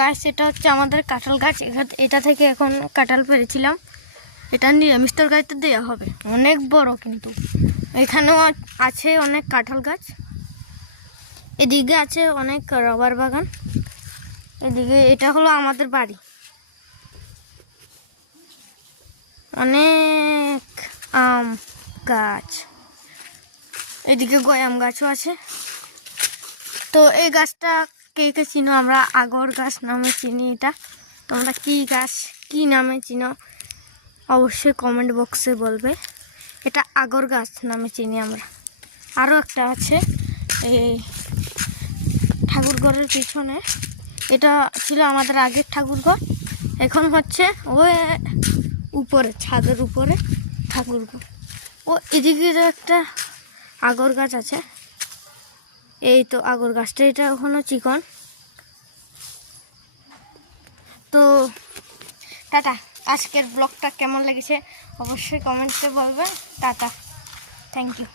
গাছ এটা হচ্ছে আমাদের কাঁঠাল গাছ। এটা থেকে এখন কাঁঠাল পেরেছিলাম। এটা নিরামিষ তরকারিতে দেওয়া হবে। অনেক বড়, কিন্তু এখানেও আছে অনেক কাঁঠাল গাছ। এদিকে আছে অনেক রবার বাগান। এদিকে এটা হলো আমাদের বাড়ি। অনেক আম গাছ, এদিকে গয়াম গাছও আছে। তো এই গাছটা কে কে চিনো? আমরা আগর গাছ নামে চিনি। এটা তোমরা কি গাছ, কি নামে চিনো অবশ্যই কমেন্ট বক্সে বলবে। এটা আগর গাছ নামে চিনি আমরা। আরও একটা আছে এই ঠাকুর ঘরের পিছনে। এটা ছিল আমাদের আগের ঠাকুর ঘর, এখন হচ্ছে ওই উপরে ছাদের উপরে ঠাকুর ঘর। ও এদিকে একটা আগর গাছ আছে। এই তো আগর গাছটা, এটা ওখানে চিকন। তো টাটা। আজকের ব্লগটা কেমন লেগেছে অবশ্যই কমেন্টে বলবেন। Tata, thank you.